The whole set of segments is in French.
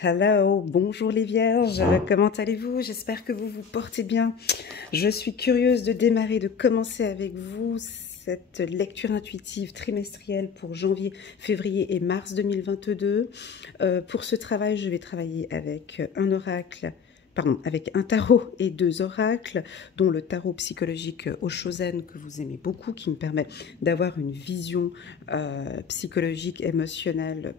Hello, bonjour les vierges, comment allez-vous? J'espère que vous vous portez bien. Je suis curieuse de démarrer, de commencer avec vous cette lecture intuitive trimestrielle pour janvier, février et mars 2022. Pour ce travail, je vais travailler avec un oracle, pardon, avec un tarot et deux oracles, dont le tarot psychologique Oshozen que vous aimez beaucoup, qui me permet d'avoir une vision psychologique, émotionnelle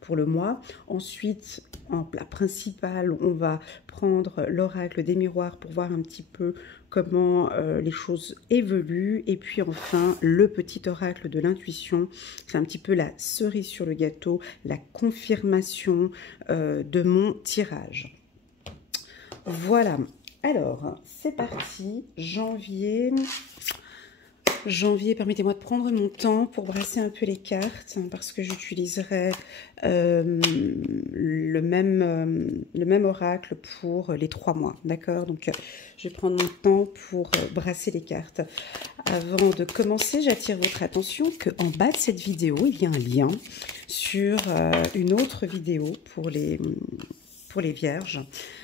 pour le mois. Ensuite, en plat principal, on va prendre l'oracle des miroirs pour voir un petit peu comment les choses évoluent. Et puis enfin, le petit oracle de l'intuition, c'est un petit peu la cerise sur le gâteau, la confirmation de mon tirage. Voilà, alors c'est parti, janvier, permettez-moi de prendre mon temps pour brasser un peu les cartes, parce que j'utiliserai le même oracle pour les 3 mois, d'accord? Donc je vais prendre mon temps pour brasser les cartes. Avant de commencer, j'attire votre attention qu'en bas de cette vidéo, il y a un lien sur une autre vidéo pour les vierges,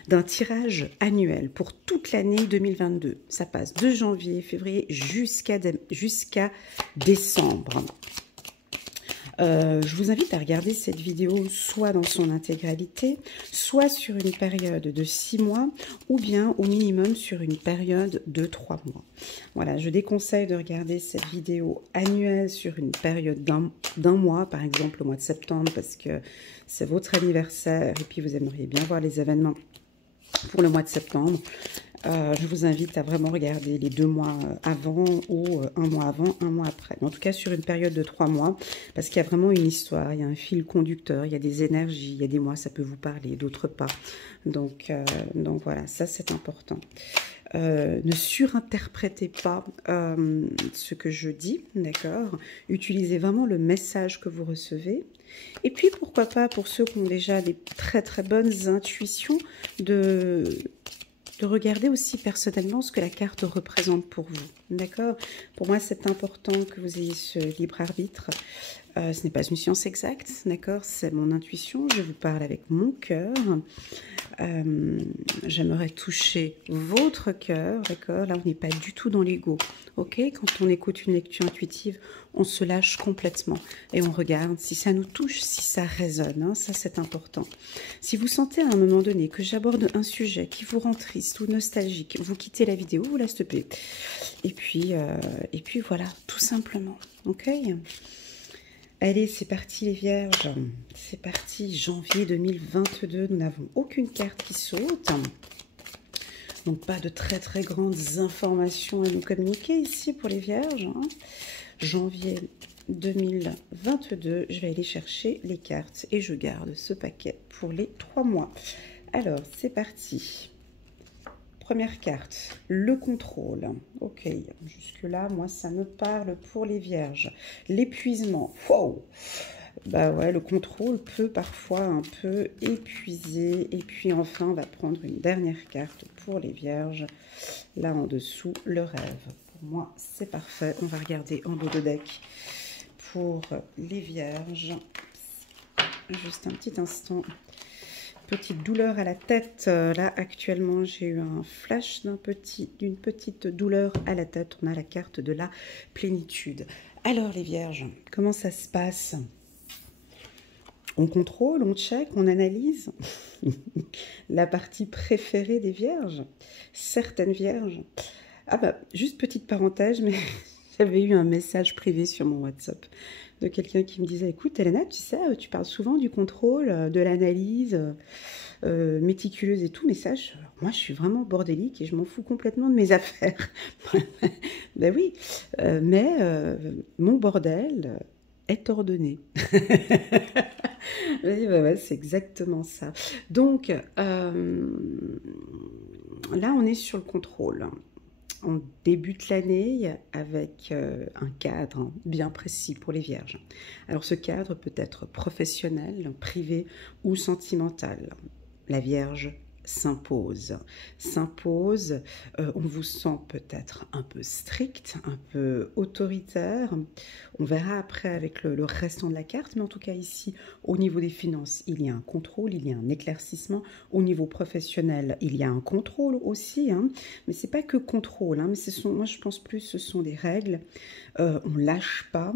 d'un tirage annuel pour toute l'année 2022. Ça passe de janvier, février jusqu'à décembre. Je vous invite à regarder cette vidéo soit dans son intégralité, soit sur une période de 6 mois, ou bien au minimum sur une période de 3 mois. Voilà, je déconseille de regarder cette vidéo annuelle sur une période d'un mois, par exemple le mois de septembre, parce que c'est votre anniversaire et puis vous aimeriez bien voir les événements pour le mois de septembre. Je vous invite à vraiment regarder les 2 mois avant ou un mois avant, un mois après. Mais en tout cas, sur une période de 3 mois, parce qu'il y a vraiment une histoire, il y a un fil conducteur, il y a des énergies, il y a des mois, ça peut vous parler, d'autres pas. Donc voilà, ça c'est important. Ne surinterprétez pas ce que je dis, d'accord? Utilisez vraiment le message que vous recevez. Et puis, pourquoi pas, pour ceux qui ont déjà des très très bonnes intuitions, de regarder aussi personnellement ce que la carte représente pour vous, d'accord? Pour moi, c'est important que vous ayez ce libre arbitre. Ce n'est pas une science exacte, d'accord? C'est mon intuition, je vous parle avec mon cœur. J'aimerais toucher votre cœur, d'accord? Là, on n'est pas du tout dans l'ego, ok? Quand on écoute une lecture intuitive, on se lâche complètement et on regarde si ça nous touche, si ça résonne, hein, ça c'est important. Si vous sentez à un moment donné que j'aborde un sujet qui vous rend triste ou nostalgique, vous quittez la vidéo, vous la stoppez. Et puis voilà, tout simplement, ok? Allez, c'est parti les vierges, c'est parti, janvier 2022, nous n'avons aucune carte qui saute, donc pas de très très grandes informations à nous communiquer ici pour les vierges. Hein. Janvier 2022, je vais aller chercher les cartes et je garde ce paquet pour les 3 mois. Alors, c'est parti. Première carte, le contrôle. Ok, jusque-là, moi, ça me parle pour les vierges. L'épuisement. Wow! Bah ouais, le contrôle peut parfois un peu épuiser. Et puis enfin, on va prendre une dernière carte pour les vierges. Là, en dessous, le rêve. Pour moi, c'est parfait. On va regarder en haut de deck pour les vierges. Juste un petit instant. Petite douleur à la tête. Là, actuellement, j'ai eu un flash d'une petite douleur à la tête. On a la carte de la plénitude. Alors, les vierges, comment ça se passe? On contrôle, on check, on analyse. La partie préférée des vierges. Certaines vierges. Ah bah, juste petite parenthèse, mais j'avais eu un message privé sur mon WhatsApp de quelqu'un qui me disait, écoute Elena, tu sais, tu parles souvent du contrôle, de l'analyse méticuleuse et tout, mais ça, moi je suis vraiment bordélique et je m'en fous complètement de mes affaires. Ben oui, mais mon bordel est ordonné. Oui, ouais, c'est exactement ça. Donc, là, on est sur le contrôle. On débute l'année avec un cadre bien précis pour les vierges. Alors ce cadre peut être professionnel, privé ou sentimental. La vierge s'impose. On vous sent peut-être un peu strict, un peu autoritaire. On verra après avec le restant de la carte, mais en tout cas ici, au niveau des finances, il y a un contrôle, il y a un éclaircissement. Au niveau professionnel, il y a un contrôle aussi, hein. Mais c'est pas que contrôle, hein, mais moi je pense plus ce sont des règles. On lâche pas.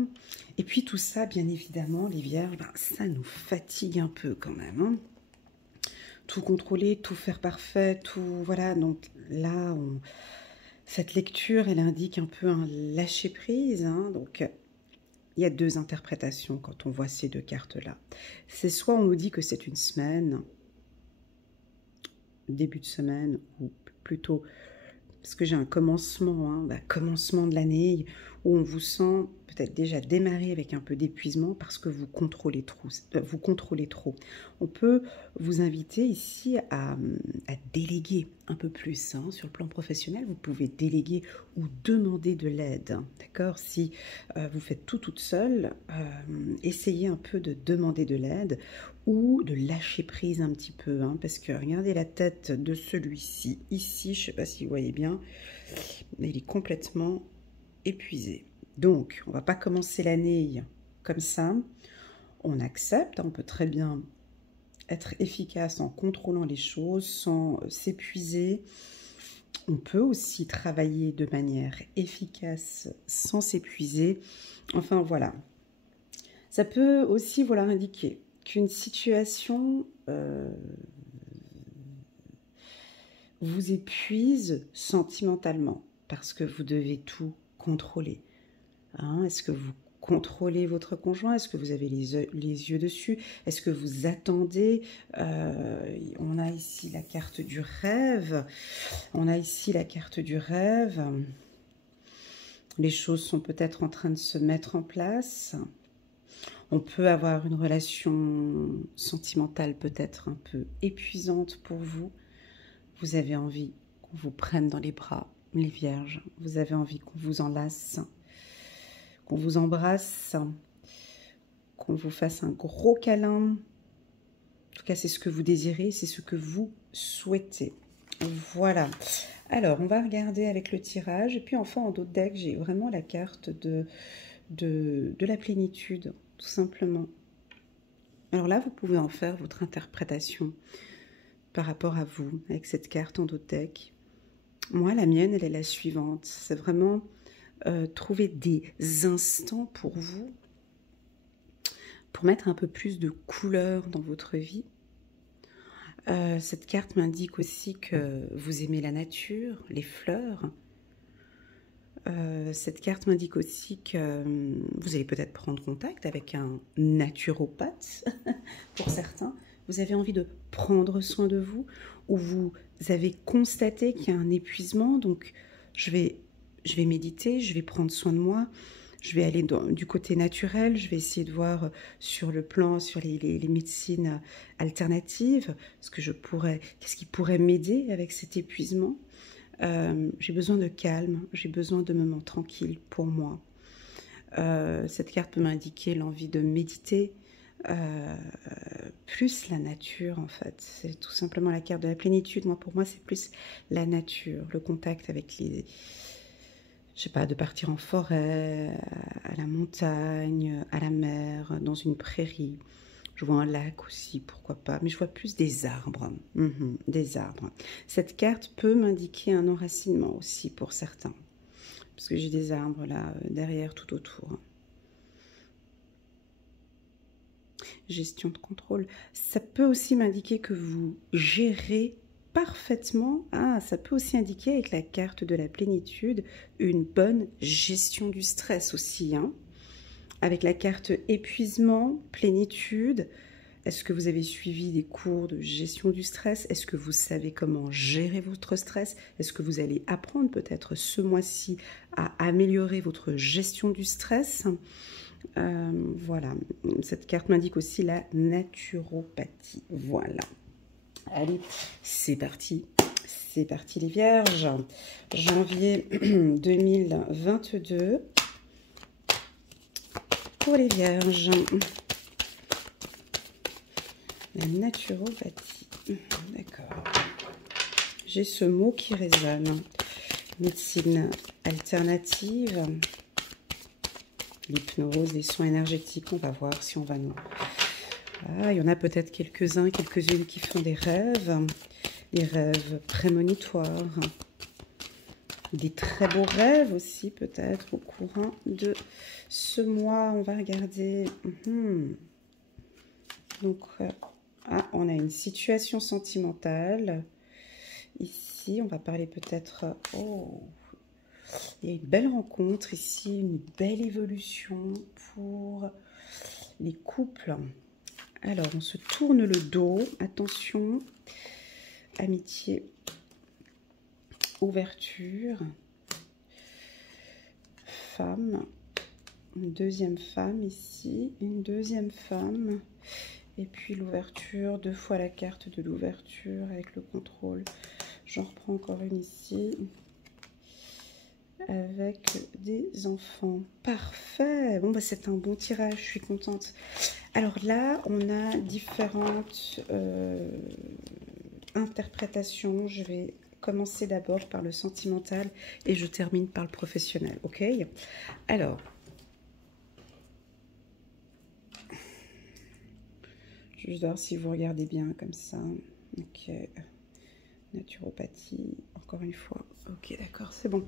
Et puis tout ça, bien évidemment, les vierges, ben, ça nous fatigue un peu quand même, hein. Tout contrôler, tout faire parfait, tout... Voilà, donc là, cette lecture, elle indique un peu un lâcher-prise, hein. Donc, il y a deux interprétations quand on voit ces deux cartes-là. C'est soit on nous dit que c'est une semaine, début de semaine, ou plutôt... Parce que j'ai un commencement, hein, commencement de l'année, où on vous sent peut-être déjà démarrer avec un peu d'épuisement parce que vous contrôlez trop. On peut vous inviter ici à déléguer un peu plus, hein. Sur le plan professionnel, vous pouvez déléguer ou demander de l'aide, hein, d'accord? Si vous faites tout toute seule, essayez un peu de demander de l'aide ou de lâcher prise un petit peu, hein, parce que regardez la tête de celui-ci, ici, je ne sais pas si vous voyez bien, mais il est complètement épuisé. Donc, on ne va pas commencer l'année comme ça, on accepte, on peut très bien être efficace en contrôlant les choses, sans s'épuiser. On peut aussi travailler de manière efficace sans s'épuiser. Enfin, voilà. Ça peut aussi vouloir indiquer qu'une situation vous épuise sentimentalement parce que vous devez tout contrôler. Hein, est-ce que vous contrôlez votre conjoint? Est-ce que vous avez les yeux dessus? Est-ce que vous attendez? On a ici la carte du rêve. Les choses sont peut-être en train de se mettre en place. On peut avoir une relation sentimentale peut-être un peu épuisante pour vous. Vous avez envie qu'on vous prenne dans les bras, les vierges. Vous avez envie qu'on vous enlace, qu'on vous embrasse, qu'on vous fasse un gros câlin. En tout cas, c'est ce que vous désirez, c'est ce que vous souhaitez. Voilà. Alors, on va regarder avec le tirage. Et puis enfin, en dos de deck, j'ai vraiment la carte de la plénitude, tout simplement. Alors là, vous pouvez en faire votre interprétation par rapport à vous, avec cette carte en dos de deck. Moi, la mienne, elle est la suivante. C'est vraiment trouver des instants pour vous, pour mettre un peu plus de couleur dans votre vie. Cette carte m'indique aussi que vous aimez la nature, les fleurs. Cette carte m'indique aussi que vous allez peut-être prendre contact avec un naturopathe, pour certains. Vous avez envie de prendre soin de vous, ou vous avez constaté qu'il y a un épuisement, donc je vais méditer, je vais prendre soin de moi, je vais aller du côté naturel, je vais essayer de voir sur le plan, sur les médecines alternatives, qu'est-ce qui pourrait m'aider avec cet épuisement. J'ai besoin de calme, j'ai besoin de moments tranquilles pour moi. Cette carte peut m'indiquer l'envie de méditer, plus la nature en fait. C'est tout simplement la carte de la plénitude. Pour moi, c'est plus la nature, le contact avec je sais pas, de partir en forêt, à la montagne, à la mer, dans une prairie. Je vois un lac aussi, pourquoi pas, mais je vois plus des arbres. Des arbres. Cette carte peut m'indiquer un enracinement aussi pour certains, parce que j'ai des arbres là, derrière, tout autour. Gestion de contrôle. Ça peut aussi m'indiquer que vous gérez parfaitement. Ah, ça peut aussi indiquer avec la carte de la plénitude une bonne gestion du stress aussi, hein. Avec la carte épuisement, plénitude, est-ce que vous avez suivi des cours de gestion du stress? Est-ce que vous savez comment gérer votre stress? Est-ce que vous allez apprendre peut-être ce mois-ci à améliorer votre gestion du stress? Voilà, cette carte m'indique aussi la naturopathie. Voilà. Allez, c'est parti les vierges. Janvier 2022 pour les vierges. La naturopathie. D'accord. j'ai ce mot qui résonne. Médecine alternative, l'hypnose, les soins énergétiques. On va voir si on va nous... Ah, il y en a peut-être quelques-uns, quelques-unes qui font des rêves prémonitoires. Des très beaux rêves aussi peut-être au courant de ce mois. On va regarder. Donc, on a une situation sentimentale. Ici, on va parler peut-être... Oh, il y a une belle rencontre ici, une belle évolution pour les couples. Alors, on se tourne le dos. Attention, amitié, ouverture, femme, une deuxième femme ici, une deuxième femme, et puis l'ouverture, 2 fois la carte de l'ouverture avec le contrôle. J'en reprends encore une ici, avec des enfants. Parfait. Bon, bah, c'est un bon tirage, je suis contente. Alors là, on a différentes interprétations. Je vais commencer d'abord par le sentimental et je termine par le professionnel, ok? Alors, je vais voir si vous regardez bien comme ça. Ok, naturopathie, encore une fois. Ok, d'accord, c'est bon.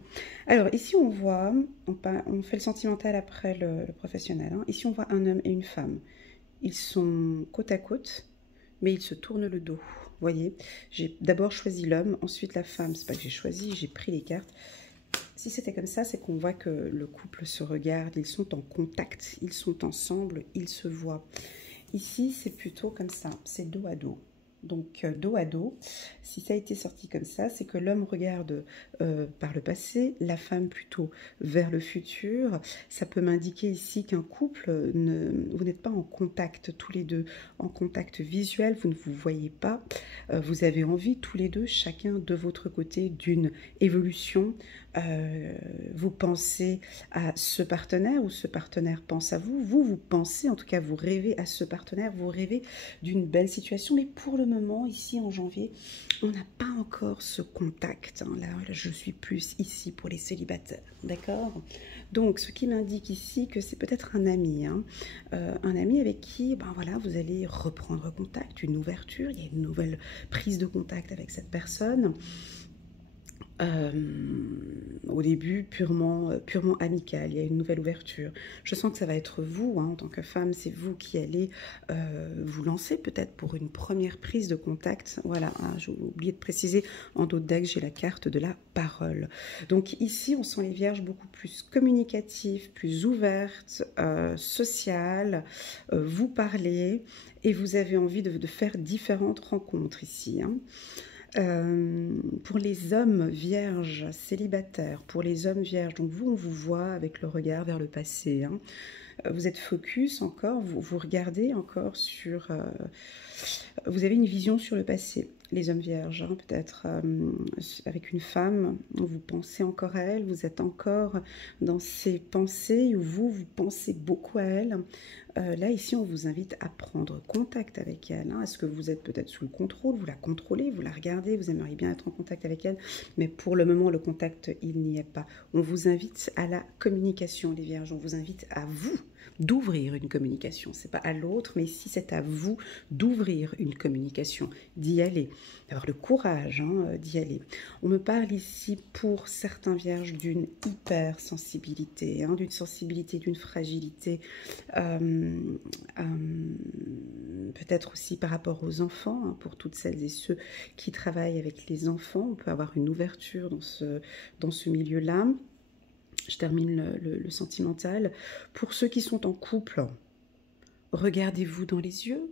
Alors, ici, on voit, on fait le sentimental après le professionnel. Hein. Ici, on voit un homme et une femme. Ils sont côte à côte, mais ils se tournent le dos. Vous voyez, j'ai d'abord choisi l'homme, ensuite la femme. C'est pas que j'ai choisi, j'ai pris les cartes. Si c'était comme ça, c'est qu'on voit que le couple se regarde, ils sont en contact, ils sont ensemble, ils se voient. Ici, c'est plutôt comme ça, c'est dos à dos. Donc, dos à dos, si ça a été sorti comme ça, c'est que l'homme regarde par le passé, la femme plutôt vers le futur. Ça peut m'indiquer ici qu'un couple, vous n'êtes pas en contact tous les deux, en contact visuel, vous ne vous voyez pas. Vous avez envie tous les deux, chacun de votre côté, d'une évolution. Vous pensez à ce partenaire ou ce partenaire pense à vous. Vous pensez, en tout cas, vous rêvez à ce partenaire, vous rêvez d'une belle situation. Mais pour le moment, ici en janvier, on n'a pas encore ce contact. Hein. Là, je suis plus ici pour les célibataires, d'accord? Donc, ce qui m'indique ici que c'est peut-être un ami, hein. Un ami avec qui, ben voilà, vous allez reprendre contact, une ouverture, il y a une nouvelle prise de contact avec cette personne. Au début purement amical, il y a une nouvelle ouverture. Je sens que ça va être vous, hein, en tant que femme, c'est vous qui allez vous lancer peut-être pour une première prise de contact. Voilà, hein, j'ai oublié de préciser, en dos de deck, j'ai la carte de la parole. Donc ici, on sent les vierges beaucoup plus communicatives, plus ouvertes, sociales, vous parlez et vous avez envie de faire différentes rencontres ici, hein. Pour les hommes vierges célibataires, pour les hommes vierges, donc vous, on vous voit avec le regard vers le passé, hein. Vous êtes focus encore, vous regardez encore sur... vous avez une vision sur le passé, les hommes vierges, hein, peut-être avec une femme, vous pensez encore à elle, vous êtes encore dans ses pensées, ou vous pensez beaucoup à elle. Là, ici, on vous invite à prendre contact avec elle. Hein. Est-ce que vous êtes peut-être sous le contrôle, vous la contrôlez, vous la regardez, vous aimeriez bien être en contact avec elle, mais pour le moment, le contact, il n'y est pas. On vous invite à la communication, les vierges, on vous invite à vous d'ouvrir une communication. C'est pas à l'autre, mais ici, c'est à vous d'ouvrir une communication, d'y aller, d'avoir le courage, hein, d'y aller. On me parle ici, pour certains vierges, d'une hypersensibilité, hein, d'une sensibilité, d'une fragilité, peut-être aussi par rapport aux enfants, hein, pour toutes celles et ceux qui travaillent avec les enfants, on peut avoir une ouverture dans ce milieu-là. Je termine le sentimental. Pour ceux qui sont en couple, regardez-vous dans les yeux,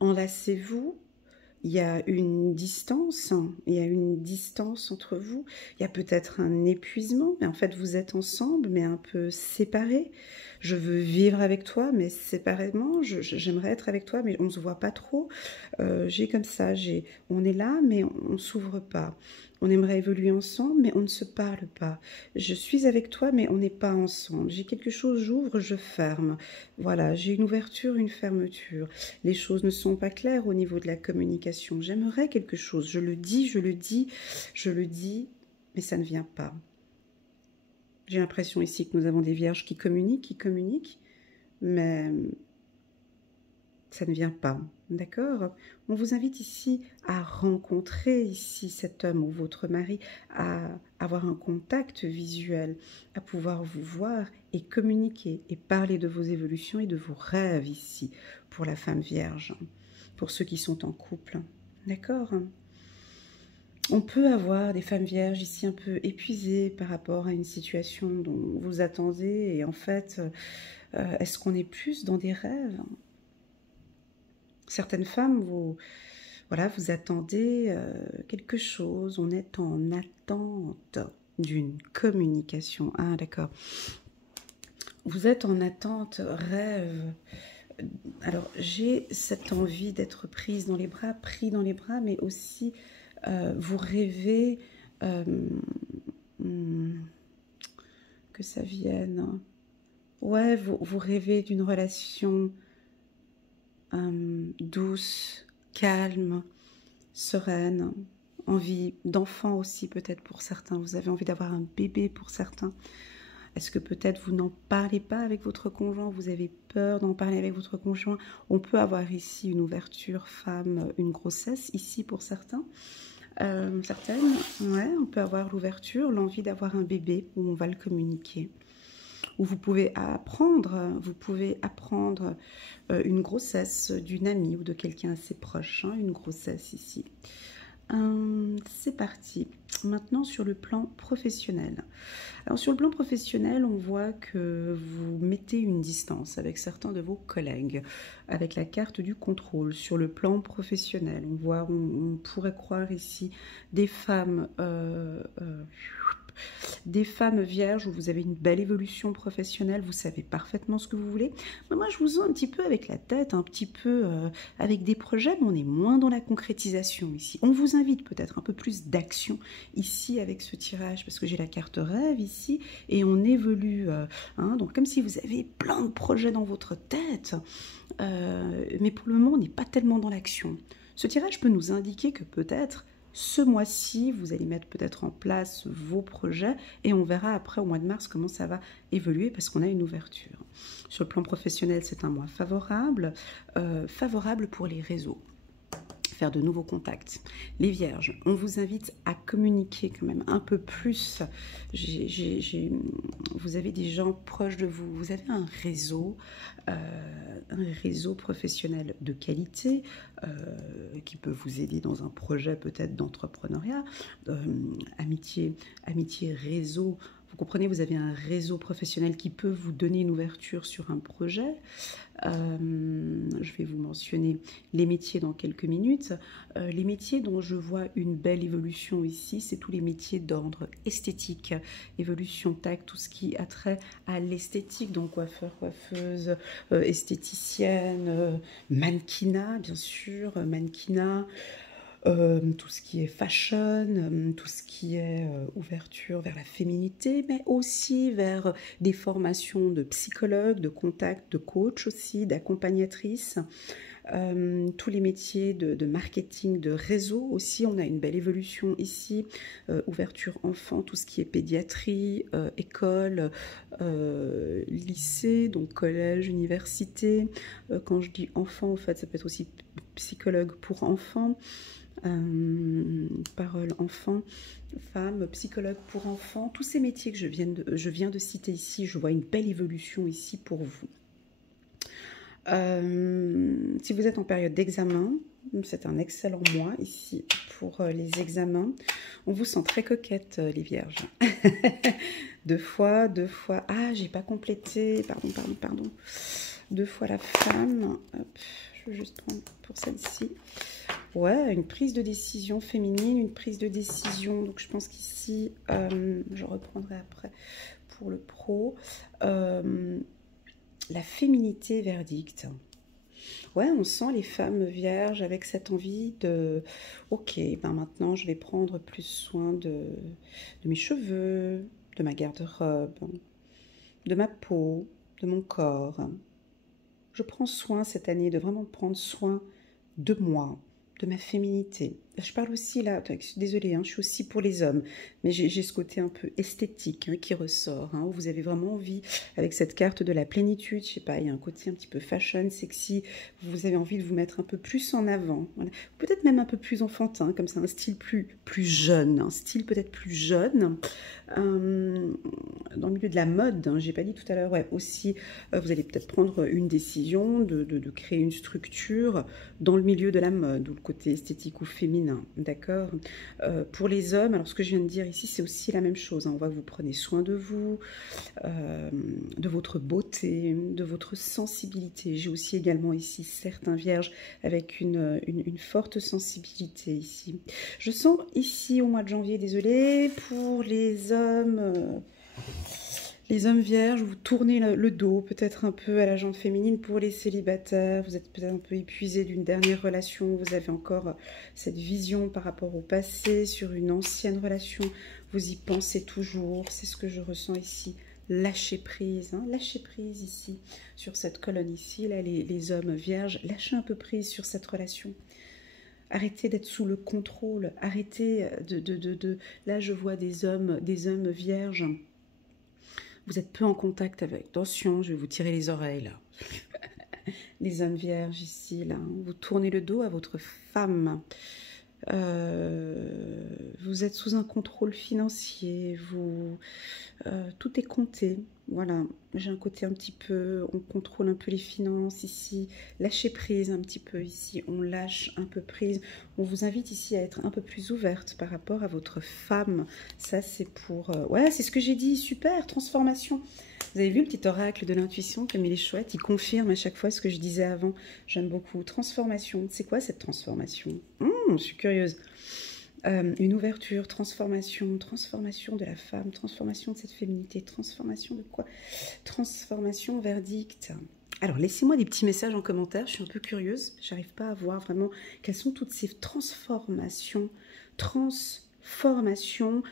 enlacez-vous. Il y a une distance, hein, il y a une distance entre vous. Il y a peut-être un épuisement, mais en fait vous êtes ensemble, mais un peu séparés. Je veux vivre avec toi, mais séparément. J'aimerais être avec toi, mais on ne se voit pas trop. J'ai comme ça, on est là, mais on ne s'ouvre pas. On aimerait évoluer ensemble, mais on ne se parle pas. Je suis avec toi, mais on n'est pas ensemble. J'ai quelque chose, j'ouvre, je ferme. Voilà, j'ai une ouverture, une fermeture. Les choses ne sont pas claires au niveau de la communication. J'aimerais quelque chose. Je le dis, je le dis, je le dis, mais ça ne vient pas. J'ai l'impression ici que nous avons des vierges qui communiquent, mais ça ne vient pas, d'accord? On vous invite ici à rencontrer ici cet homme ou votre mari, à avoir un contact visuel, à pouvoir vous voir et communiquer et parler de vos évolutions et de vos rêves ici pour la femme vierge, pour ceux qui sont en couple, d'accord? On peut avoir des femmes vierges ici un peu épuisées par rapport à une situation dont vous attendez et en fait, est-ce qu'on est plus dans des rêves? Certaines femmes, voilà, vous attendez quelque chose, on est en attente d'une communication. Ah, d'accord. Vous êtes en attente, rêve. Alors, j'ai cette envie d'être prise dans les bras, pris dans les bras, mais aussi vous rêvez que ça vienne. Ouais, vous rêvez d'une relation douce, calme, sereine, envie d'enfant aussi peut-être pour certains. Vous avez envie d'avoir un bébé pour certains. Est-ce que peut-être vous n'en parlez pas avec votre conjoint, vous avez peur d'en parler avec votre conjoint? On peut avoir ici une ouverture femme, une grossesse ici pour certains. Certaines, ouais, on peut avoir l'ouverture, l'envie d'avoir un bébé où on va le communiquer. Où vous pouvez apprendre une grossesse d'une amie ou de quelqu'un assez proche, hein, une grossesse ici. C'est parti. Maintenant sur le plan professionnel. Alors sur le plan professionnel, on voit que vous mettez une distance avec certains de vos collègues, avec la carte du contrôle. Sur le plan professionnel, on pourrait croire ici des femmes vierges où vous avez une belle évolution professionnelle, vous savez parfaitement ce que vous voulez. Mais moi, je vous sens un petit peu avec la tête, un petit peu avec des projets, mais on est moins dans la concrétisation ici. On vous invite peut-être un peu plus d'action ici avec ce tirage, parce que j'ai la carte rêve ici, et on évolue. Donc comme si vous avez plein de projets dans votre tête, mais pour le moment, on n'est pas tellement dans l'action. Ce tirage peut nous indiquer que peut-être ce mois-ci, vous allez mettre peut-être en place vos projets et on verra après au mois de mars comment ça va évoluer parce qu'on a une ouverture. Sur le plan professionnel, c'est un mois favorable, favorable pour les réseaux. Faire de nouveaux contacts. Les vierges, on vous invite à communiquer quand même un peu plus. Vous avez des gens proches de vous, vous avez un réseau professionnel de qualité qui peut vous aider dans un projet peut-être d'entrepreneuriat, amitié, réseau. Vous comprenez, vous avez un réseau professionnel qui peut vous donner une ouverture sur un projet. Je vais vous mentionner les métiers dans quelques minutes. Les métiers dont je vois une belle évolution ici, c'est tous les métiers d'ordre esthétique. Évolution, tac, tout ce qui a trait à l'esthétique, donc coiffeur, coiffeuse, esthéticienne, mannequinat, bien sûr, mannequinat. Tout ce qui est fashion, tout ce qui est ouverture vers la féminité, mais aussi vers des formations de psychologue, de contact, de coach aussi, d'accompagnatrice. Tous les métiers de marketing, de réseau aussi, on a une belle évolution ici, ouverture enfant, tout ce qui est pédiatrie, école, lycée, donc collège, université. Quand je dis enfant, en fait, ça peut être aussi psychologue pour enfants. Parole enfant, femme, psychologue pour enfants, tous ces métiers que je viens de citer ici, je vois une belle évolution ici pour vous. Si vous êtes en période d'examen, c'est un excellent mois ici pour les examens. On vous sent très coquette, les vierges. deux fois. Ah, j'ai pas complété, pardon. 2 fois la femme. Hop, je vais juste prendre pour celle-ci. Ouais, une prise de décision féminine, une prise de décision. Donc, je pense qu'ici, je reprendrai après pour le pro. La féminité verdict. ouais, on sent les femmes vierges avec cette envie de, ok, ben maintenant je vais prendre plus soin de mes cheveux, de ma garde-robe, de ma peau, de mon corps. Je prends soin cette année de vraiment prendre soin de moi, de ma féminité. Je parle aussi là, désolée, hein, je suis aussi pour les hommes, mais j'ai ce côté un peu esthétique, hein, qui ressort, hein, où vous avez vraiment envie, avec cette carte de la plénitude, je sais pas, il y a un côté un petit peu fashion, sexy, vous avez envie de vous mettre un peu plus en avant, voilà. Peut-être même un peu plus enfantin, comme ça, un style plus jeune, un style peut-être plus jeune, dans le milieu de la mode, hein, j'ai pas dit tout à l'heure, ouais, aussi, vous allez peut-être prendre une décision de créer une structure dans le milieu de la mode, ou le côté esthétique ou féminin, d'accord. Pour les hommes, alors ce que je viens de dire ici, c'est aussi la même chose, hein. On voit que vous prenez soin de vous, de votre beauté, de votre sensibilité. J'ai aussi également ici certains vierges avec une forte sensibilité ici. Je sens ici au mois de janvier, désolée, pour les hommes... Les hommes vierges, vous tournez le dos peut-être un peu à la jante féminine. Pour les célibataires, vous êtes peut-être un peu épuisé d'une dernière relation, vous avez encore cette vision par rapport au passé, sur une ancienne relation, vous y pensez toujours, c'est ce que je ressens ici. Lâchez prise, hein, lâchez prise ici, sur cette colonne ici, là, les hommes vierges, lâchez un peu prise sur cette relation. Arrêtez d'être sous le contrôle, arrêtez Là, je vois des hommes vierges. Vous êtes peu en contact avec. Attention, je vais vous tirer les oreilles, là. Les hommes vierges, ici, là. Vous tournez le dos à votre femme. Vous êtes sous un contrôle financier. Tout est compté. Voilà. J'ai un côté un petit peu... On contrôle un peu les finances, ici. Lâchez prise un petit peu, ici. On lâche un peu prise. On vous invite ici à être un peu plus ouverte par rapport à votre femme. Ça, c'est pour... Ouais, c'est ce que j'ai dit. Super, transformation. Vous avez vu le petit oracle de l'intuition, comme il est chouette. Il confirme à chaque fois ce que je disais avant. J'aime beaucoup. Transformation. C'est quoi cette transformation? Je suis curieuse. Une ouverture, transformation de la femme, transformation de cette féminité, transformation de quoi? Transformation, verdict. Alors, laissez-moi des petits messages en commentaire, je suis un peu curieuse, j'arrive pas à voir vraiment quelles sont toutes ces transformations, formation,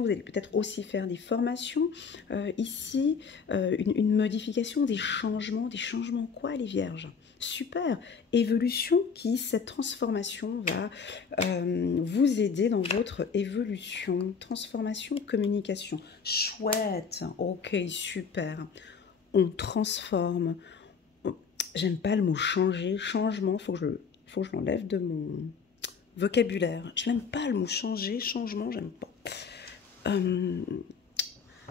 vous allez peut-être aussi faire des formations, ici, une modification, des changements quoi les vierges? Super, évolution cette transformation va vous aider dans votre évolution, transformation, communication, chouette, ok, super, on transforme, j'aime pas le mot changer, changement, faut que je l'enlève de mon vocabulaire, je n'aime pas le mot changer, changement, j'aime pas.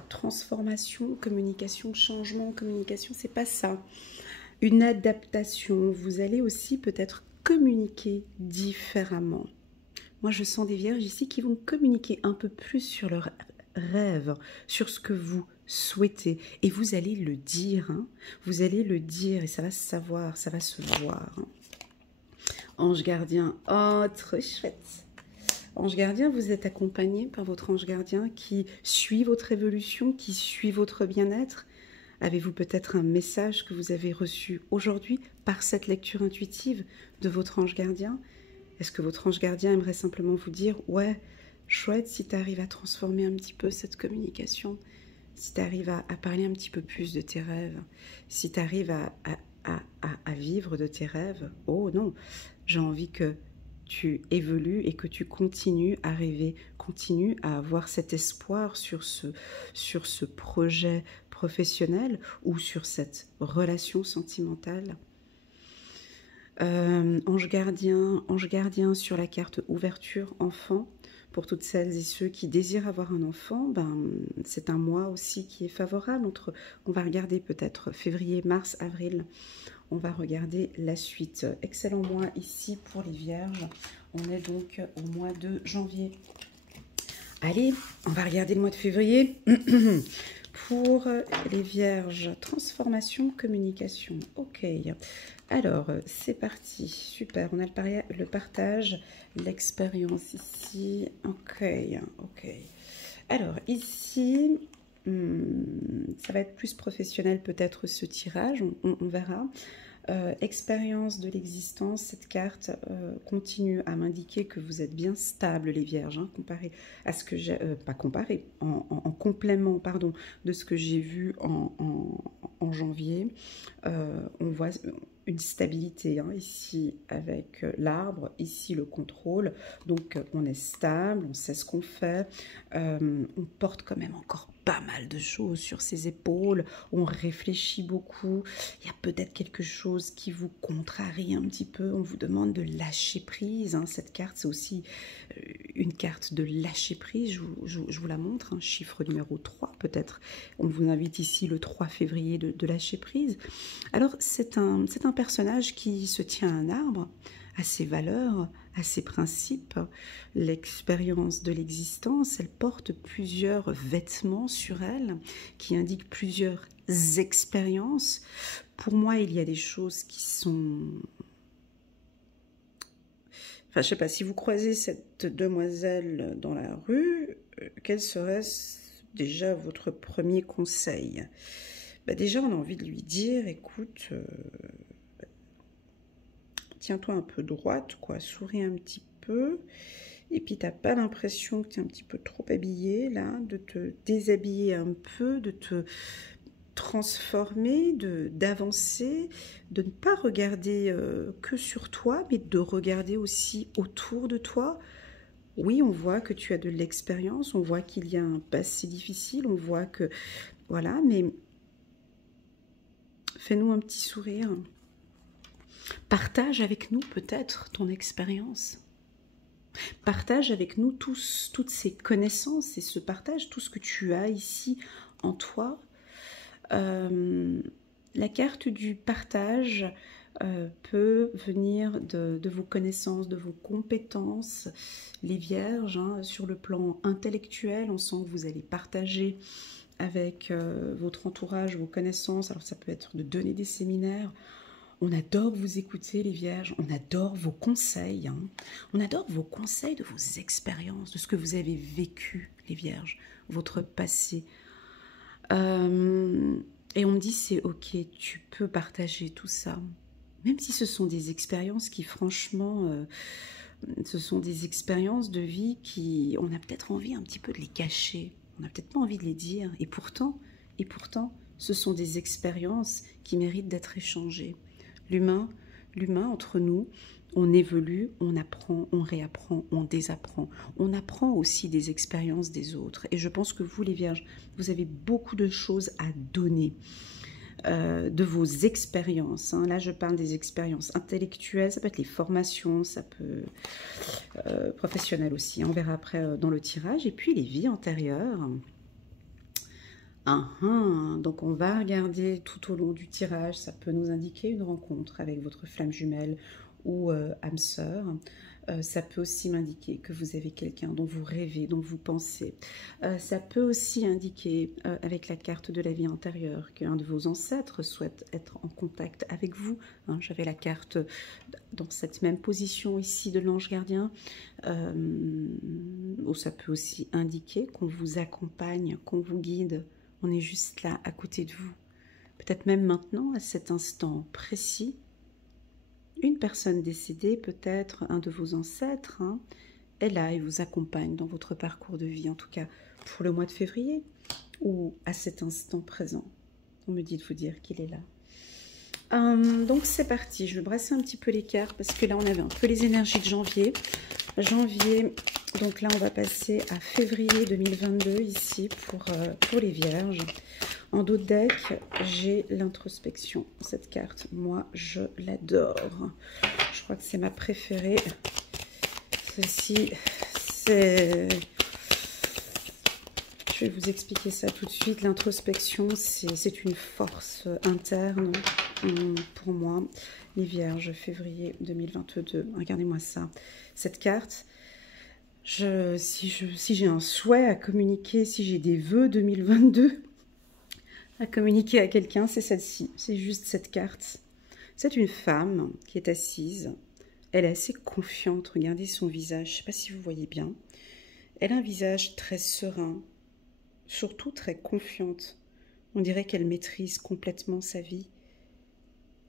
Transformation, communication, changement, communication, c'est pas ça. Une adaptation, vous allez aussi peut-être communiquer différemment. Moi, je sens des vierges ici qui vont communiquer un peu plus sur leurs rêves, sur ce que vous souhaitez. Et vous allez le dire, hein. Vous allez le dire et ça va se savoir, ça va se voir. Hein. Ange gardien, oh, trop chouette. Ange gardien, vous êtes accompagné par votre ange gardien qui suit votre évolution, qui suit votre bien-être. Avez-vous peut-être un message que vous avez reçu aujourd'hui par cette lecture intuitive de votre ange gardien? Est-ce que votre ange gardien aimerait simplement vous dire « Ouais, chouette, si tu arrives à transformer un petit peu cette communication, si tu arrives à parler un petit peu plus de tes rêves, si tu arrives à vivre de tes rêves, oh non, j'ai envie que tu évolues et que tu continues à rêver, continue à avoir cet espoir sur ce projet professionnel ou sur cette relation sentimentale. » Ange gardien sur la carte ouverture enfant. Pour toutes celles et ceux qui désirent avoir un enfant, c'est un mois aussi qui est favorable. On va regarder peut-être février, mars, avril. On va regarder la suite. Excellent mois ici pour les vierges. On est donc au mois de janvier. Allez, on va regarder le mois de février. Pour les vierges, transformation, communication. Ok. Alors, c'est parti. Super. On a le partage, l'expérience ici. Ok. Alors, ici, ça va être plus professionnel peut-être ce tirage. On verra. Expérience de l'existence, cette carte continue à m'indiquer que vous êtes bien stable, les vierges, hein, comparé à ce que j'ai, pas comparé, en complément, pardon, de ce que j'ai vu en janvier. On voit une stabilité, hein, ici avec l'arbre, ici le contrôle, donc on est stable, on sait ce qu'on fait, on porte quand même encore pas mal de choses sur ses épaules, on réfléchit beaucoup, il y a peut-être quelque chose qui vous contrarie un petit peu, on vous demande de lâcher prise, hein. Cette carte c'est aussi une carte de lâcher prise, je vous la montre, hein, chiffre numéro 3 peut-être, on vous invite ici le 3 février de lâcher prise. Alors c'est un personnage qui se tient à un arbre, à ses valeurs, à ses principes, l'expérience de l'existence, elle porte plusieurs vêtements sur elle qui indiquent plusieurs expériences. Pour moi, il y a des choses qui sont... Enfin, je sais pas, si vous croisez cette demoiselle dans la rue, quel serait déjà votre premier conseil? Bah déjà, on a envie de lui dire, écoute... tiens-toi un peu droite, quoi, souris un petit peu, et puis t'as pas l'impression que tu es un petit peu trop habillée, là, de te déshabiller un peu, de te transformer, d'avancer, de ne pas regarder que sur toi, mais de regarder aussi autour de toi. Oui, on voit que tu as de l'expérience, on voit qu'il y a un passé difficile, on voit que... Voilà, mais fais-nous un petit sourire. Partage avec nous peut-être ton expérience. Partage avec nous toutes ces connaissances et ce partage, tout ce que tu as ici en toi. La carte du partage peut venir de vos connaissances, de vos compétences. Les vierges, hein, sur le plan intellectuel, on sent que vous allez partager avec votre entourage, vos connaissances. Alors ça peut être de donner des séminaires. On adore vous écouter, les vierges, on adore vos conseils, hein. On adore vos conseils de vos expériences, de ce que vous avez vécu, les vierges, votre passé. Et on me dit, c'est ok, tu peux partager tout ça. Même si ce sont des expériences qui, franchement, ce sont des expériences de vie qui, on a peut-être envie un petit peu de les cacher. On n'a peut-être pas envie de les dire. Et pourtant, ce sont des expériences qui méritent d'être échangées. L'humain entre nous, on évolue, on apprend, on réapprend, on désapprend. On apprend aussi des expériences des autres. Et je pense que vous, les vierges, vous avez beaucoup de choses à donner de vos expériences. Hein. Là, je parle des expériences intellectuelles, ça peut être les formations, ça peut professionnelles aussi. On verra après dans le tirage. Et puis les vies antérieures. Donc on va regarder tout au long du tirage, ça peut nous indiquer une rencontre avec votre flamme jumelle ou âme sœur. Ça peut aussi m'indiquer que vous avez quelqu'un dont vous rêvez, dont vous pensez. Ça peut aussi indiquer, avec la carte de la vie antérieure, qu'un de vos ancêtres souhaite être en contact avec vous. Hein, j'avais la carte dans cette même position ici de l'ange gardien. Ça peut aussi indiquer qu'on vous accompagne, qu'on vous guide. On est juste là, à côté de vous. Peut-être même maintenant, à cet instant précis, une personne décédée, peut-être un de vos ancêtres, hein, est là et vous accompagne dans votre parcours de vie, en tout cas pour le mois de février, ou à cet instant présent. On me dit de vous dire qu'il est là. Donc c'est parti, je vais brasser un petit peu les cartes, parce que là on avait un peu les énergies de janvier. Donc là on va passer à février 2022 ici pour les vierges. En dos de deck, j'ai l'introspection. Cette carte, moi je l'adore. Je crois que c'est ma préférée. Celle-ci, c'est... Je vais vous expliquer ça tout de suite. L'introspection, c'est une force interne pour moi. Les vierges, février 2022. Regardez-moi ça. Cette carte, si j'ai un souhait à communiquer, si j'ai des vœux 2022 à communiquer à quelqu'un, c'est celle-ci. C'est juste cette carte. C'est une femme qui est assise. Elle est assez confiante. Regardez son visage. Je ne sais pas si vous voyez bien. Elle a un visage très serein, surtout très confiante. On dirait qu'elle maîtrise complètement sa vie.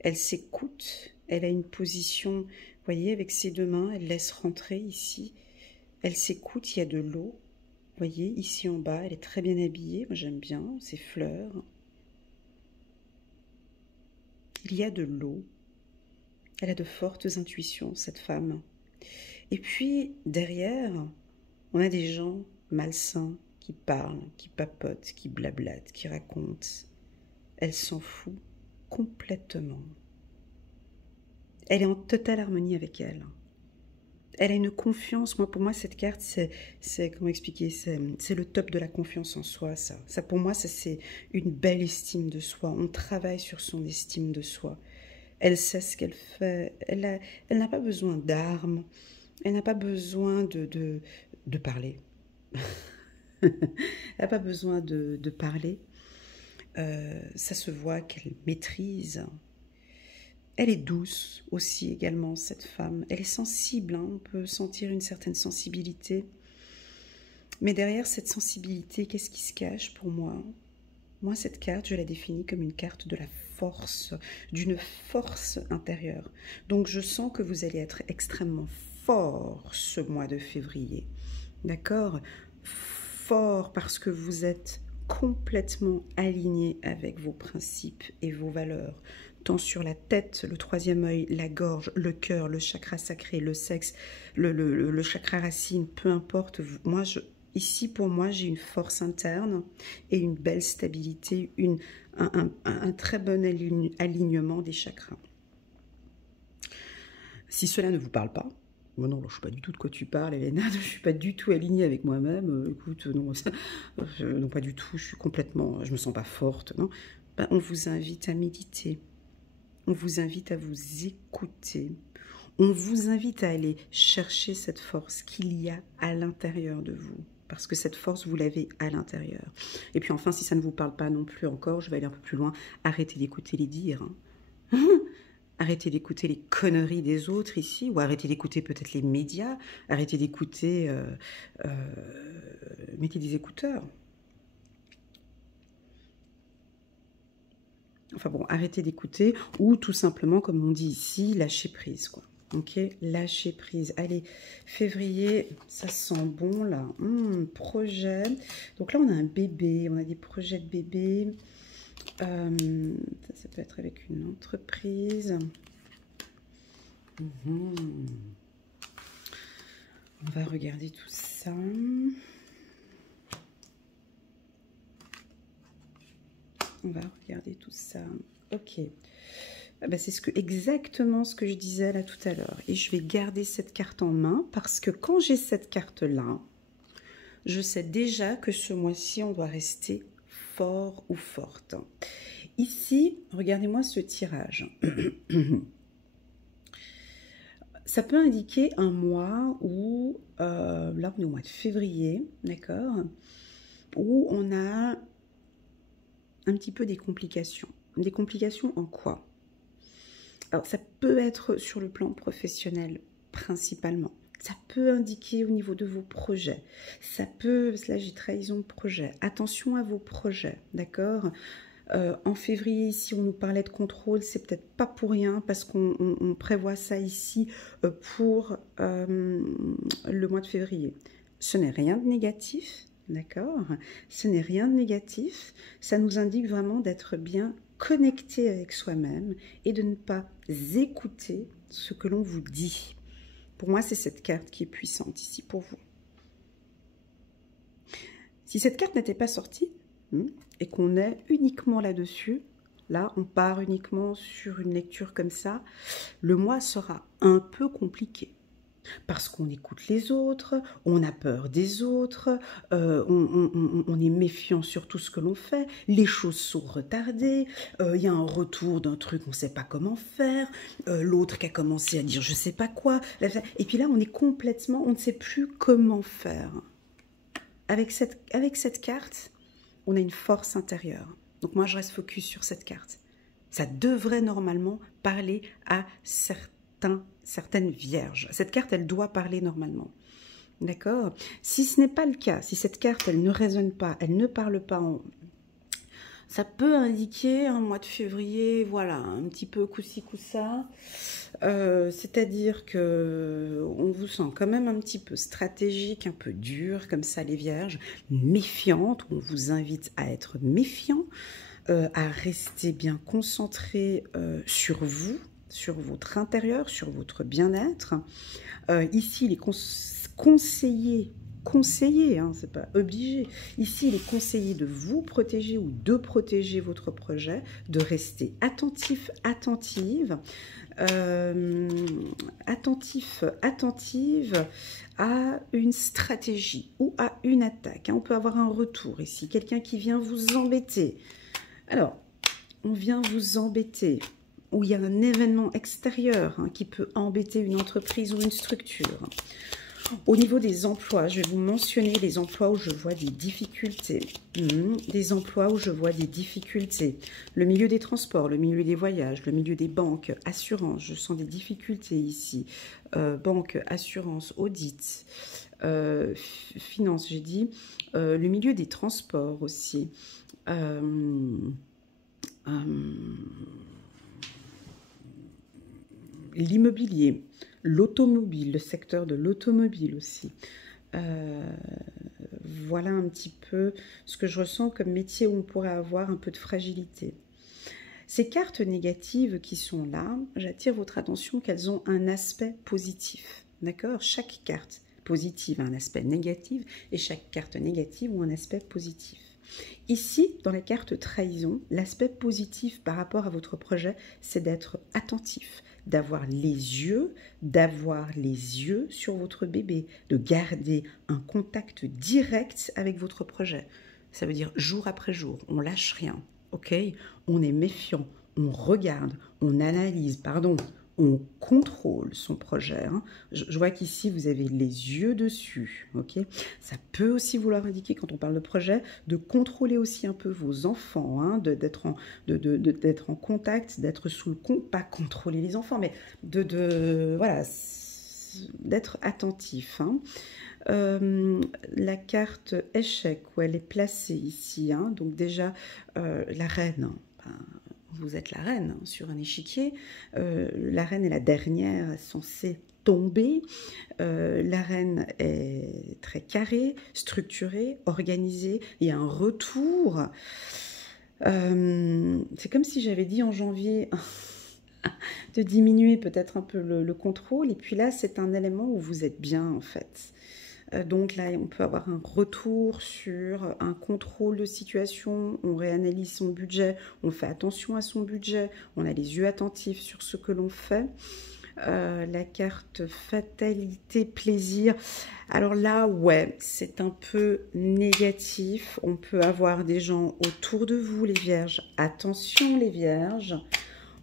Elle s'écoute, elle a une position, vous voyez, avec ses deux mains, elle laisse rentrer ici. Elle s'écoute, il y a de l'eau. Vous voyez, ici en bas, elle est très bien habillée. Moi, j'aime bien ces fleurs. Il y a de l'eau. Elle a de fortes intuitions, cette femme. Et puis, derrière, on a des gens malsains qui parlent, qui papotent, qui blablatent, qui racontent. Elle s'en fout complètement. Elle est en totale harmonie avec elle. Elle a une confiance. Moi, pour moi, cette carte, c'est comment expliquer, c'est le top de la confiance en soi, ça. Ça, pour moi, ça, c'est une belle estime de soi. On travaille sur son estime de soi. Elle sait ce qu'elle fait. Elle n'a pas besoin d'armes. Elle n'a pas besoin de parler. Elle n'a pas besoin de parler. Ça se voit qu'elle maîtrise. Elle est douce aussi également, cette femme. Elle est sensible, hein, on peut sentir une certaine sensibilité. Mais derrière cette sensibilité, qu'est-ce qui se cache pour moi? Moi, cette carte, je la définis comme une carte de la force, d'une force intérieure. Donc, je sens que vous allez être extrêmement fort ce mois de février. D'accord? Fort parce que vous êtes complètement aligné avec vos principes et vos valeurs. Tant sur la tête, le troisième œil, la gorge, le cœur, le chakra sacré, le sexe, le chakra racine, peu importe. Moi, ici, pour moi, j'ai une force interne et une belle stabilité, un très bon alignement des chakras. Si cela ne vous parle pas, moi non, je ne sais pas du tout de quoi tu parles, Elena, je ne suis pas du tout alignée avec moi-même, écoute, non, non, pas du tout, je me sens pas forte, non. Ben, on vous invite à méditer, on vous invite à vous écouter, on vous invite à aller chercher cette force qu'il y a à l'intérieur de vous. Parce que cette force, vous l'avez à l'intérieur. Et puis enfin, si ça ne vous parle pas non plus encore, je vais aller un peu plus loin, arrêtez d'écouter les dires. Hein. Arrêtez d'écouter les conneries des autres ici, ou arrêtez d'écouter peut-être les médias, arrêtez d'écouter... mettez des écouteurs. Enfin bon, arrêtez d'écouter, ou tout simplement, comme on dit ici, lâchez prise, quoi. Ok, lâchez prise. Allez, février, ça sent bon là. Projet. Donc là, on a un bébé, on a des projets de bébé. Ça peut être avec une entreprise. On va regarder tout ça. On va regarder tout ça. Ok. Ben, c'est exactement ce que je disais là tout à l'heure. Et je vais garder cette carte en main parce que quand j'ai cette carte-là, je sais déjà que ce mois-ci, on doit rester fort ou forte. Ici, regardez-moi ce tirage. Ça peut indiquer un mois où, là on est au mois de février, d'accord, où on a un petit peu des complications. Des complications en quoi? Alors, ça peut être sur le plan professionnel, principalement. Ça peut indiquer au niveau de vos projets. Ça peut, là j'ai trahison de projet. Attention à vos projets, d'accord? En février, ici, on nous parlait de contrôle. C'est peut-être pas pour rien, parce qu'on prévoit ça ici pour le mois de février. Ce n'est rien de négatif, d'accord? Ce n'est rien de négatif. Ça nous indique vraiment d'être bien connecté avec soi-même et de ne pas écouter ce que l'on vous dit. Pour moi, c'est cette carte qui est puissante ici pour vous. Si cette carte n'était pas sortie et qu'on est uniquement là-dessus, là, on part uniquement sur une lecture comme ça, le mois sera un peu compliqué. Parce qu'on écoute les autres, on a peur des autres, on est méfiant sur tout ce que l'on fait, les choses sont retardées, il y a un retour d'un truc, on ne sait pas comment faire, l'autre qui a commencé à dire je ne sais pas quoi, et puis là on est complètement, on ne sait plus comment faire. Avec cette carte, on a une force intérieure. Donc moi je reste focus sur cette carte. Ça devrait normalement parler à certaines vierges. Cette carte, elle doit parler normalement. D'accord? Si ce n'est pas le cas, si cette carte, elle ne résonne pas, elle ne parle pas Ça peut indiquer un mois de février, voilà, un petit peu coup-ci, coup-ça. C'est-à-dire que on vous sent quand même un petit peu stratégique, un peu dur, comme ça, les vierges, méfiante. On vous invite à être méfiant, à rester bien concentré sur vous, sur votre intérieur, sur votre bien-être. Ici, il est conseillé, hein, c'est pas obligé. Ici, il est conseillé de vous protéger ou de protéger votre projet, de rester attentif, attentive, attentive à une stratégie ou à une attaque. Hein. On peut avoir un retour ici, quelqu'un qui vient vous embêter. Alors, on vient vous embêter, ou il y a un événement extérieur hein, qui peut embêter une entreprise ou une structure. Au niveau des emplois, je vais vous mentionner les emplois où je vois des difficultés. Des emplois où je vois des difficultés. Le milieu des transports, le milieu des voyages, le milieu des banques, assurances. Je sens des difficultés ici. Banque, assurance, audit, finance, j'ai dit. Le milieu des transports aussi. L'immobilier, l'automobile, le secteur de l'automobile aussi. Voilà un petit peu ce que je ressens comme métier où on pourrait avoir un peu de fragilité. Ces cartes négatives qui sont là, j'attire votre attention qu'elles ont un aspect positif. D'accord? Chaque carte positive a un aspect négatif et chaque carte négative a un aspect positif. Ici, dans la carte trahison, l'aspect positif par rapport à votre projet, c'est d'être attentif, d'avoir les yeux sur votre bébé, de garder un contact direct avec votre projet. Ça veut dire jour après jour, on lâche rien, ok? On est méfiant, on regarde, on analyse, on contrôle son projet. Hein. Je vois qu'ici, vous avez les yeux dessus. Ok. Ça peut aussi vouloir indiquer, quand on parle de projet, de contrôler aussi un peu vos enfants, hein, d'être en contact, d'être sous le compte, pas contrôler les enfants, mais voilà, d'être attentif. Hein. La carte échec, où elle est placée ici, hein, donc déjà, la reine, vous êtes la reine hein, sur un échiquier. La reine est la dernière censée tomber. La reine est très carrée, structurée, organisée. Il y a un retour. C'est comme si j'avais dit en janvier de diminuer peut-être un peu le contrôle. Et puis là, c'est un élément où vous êtes bien en fait. Donc là, on peut avoir un retour sur un contrôle de situation, on réanalyse son budget, on fait attention à son budget, on a les yeux attentifs sur ce que l'on fait. La carte fatalité, plaisir. Alors là, ouais, c'est un peu négatif. On peut avoir des gens autour de vous, les vierges. Attention, les vierges.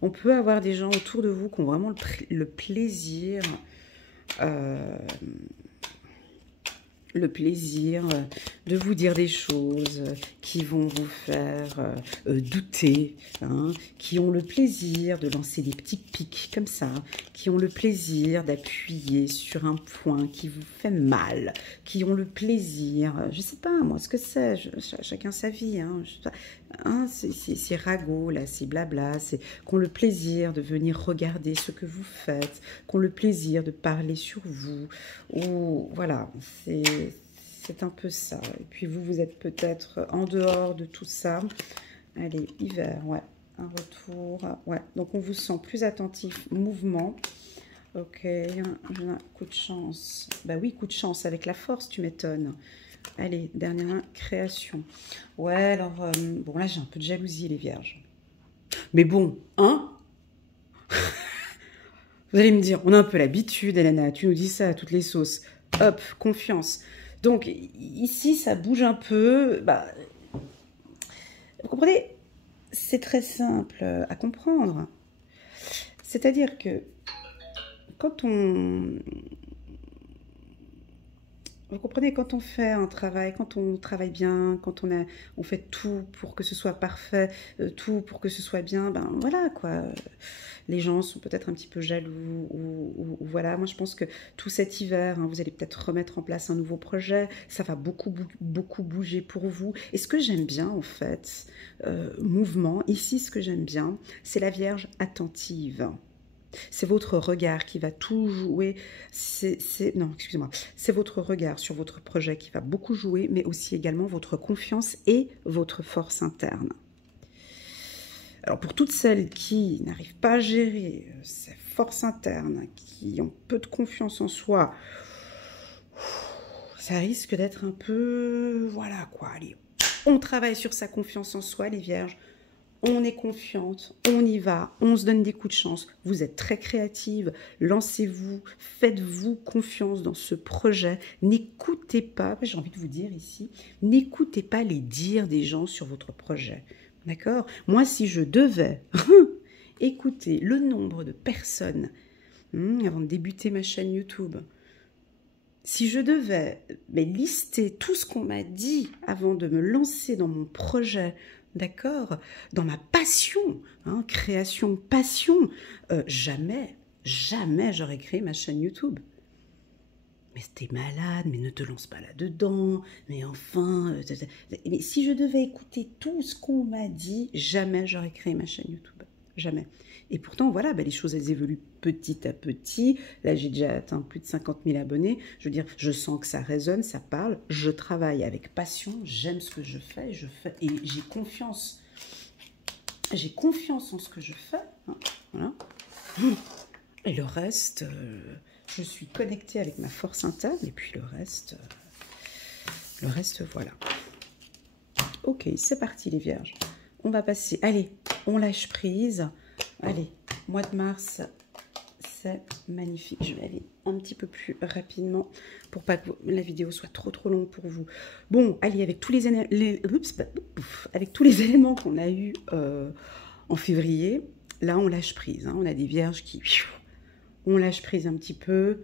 On peut avoir des gens autour de vous qui ont vraiment le plaisir... le plaisir de vous dire des choses qui vont vous faire douter, hein, qui ont le plaisir de lancer des petits pics comme ça, qui ont le plaisir d'appuyer sur un point qui vous fait mal, qui ont le plaisir, je sais pas moi ce que c'est, chacun sa vie, hein, c'est ragot, là, c'est blabla, c'est qu'on le plaisir de venir regarder ce que vous faites, qu'on le plaisir de parler sur vous, ou voilà, c'est un peu ça. Et puis vous êtes peut-être en dehors de tout ça. Allez, hiver, ouais, un retour, ouais. Donc on vous sent plus attentif, mouvement. Ok, un coup de chance. Bah oui, coup de chance avec la force, tu m'étonnes. Allez, dernière création. Ouais, alors, bon, là, j'ai un peu de jalousie, les vierges. Mais bon, hein? Vous allez me dire, on a un peu l'habitude, Elena, tu nous dis ça à toutes les sauces. Hop, confiance. Donc, ici, ça bouge un peu. Bah, vous comprenez? C'est très simple à comprendre. C'est-à-dire que quand on... Vous comprenez, quand on fait un travail, quand on travaille bien, quand on fait tout pour que ce soit parfait, tout pour que ce soit bien, ben voilà quoi. Les gens sont peut-être un petit peu jaloux ou voilà. Moi je pense que tout cet hiver, hein, vous allez peut-être remettre en place un nouveau projet. Ça va beaucoup bouger pour vous. Et ce que j'aime bien en fait, mouvement, ici ce que j'aime bien, c'est la Vierge attentive. C'est votre regard qui va tout jouer. Non, excusez-moi. C'est votre regard sur votre projet qui va beaucoup jouer, mais aussi également votre confiance et votre force interne. Alors pour toutes celles qui n'arrivent pas à gérer ces forces internes, qui ont peu de confiance en soi, ça risque d'être un peu... Voilà quoi, allez. On travaille sur sa confiance en soi, les vierges. On est confiante, on y va, on se donne des coups de chance. Vous êtes très créative, lancez-vous, faites-vous confiance dans ce projet. N'écoutez pas, j'ai envie de vous dire ici, n'écoutez pas les dires des gens sur votre projet. D'accord? Moi, si je devais écouter le nombre de personnes avant de débuter ma chaîne YouTube, si je devais lister tout ce qu'on m'a dit avant de me lancer dans mon projet, d'accord, dans ma passion, hein, création, passion, jamais j'aurais créé ma chaîne YouTube. Mais t'es malade, mais ne te lance pas là-dedans, mais enfin... Mais si je devais écouter tout ce qu'on m'a dit, jamais j'aurais créé ma chaîne YouTube. Jamais. Et pourtant, voilà, les choses, elles évoluent petit à petit. Là, j'ai déjà atteint plus de 50 000 abonnés. Je veux dire, je sens que ça résonne, ça parle. Je travaille avec passion, j'aime ce que je fais et j'ai confiance. J'ai confiance en ce que je fais. Hein, voilà. Et le reste, je suis connectée avec ma force interne. Et puis le reste, voilà. Ok, c'est parti les vierges. On va passer, allez, on lâche prise. Allez, mois de mars, c'est magnifique. Je vais aller un petit peu plus rapidement pour pas que la vidéo soit trop longue pour vous. Bon, allez, avec tous les éléments qu'on a eus en février, là, on lâche prise. Hein. On a des vierges qui... On lâche prise un petit peu.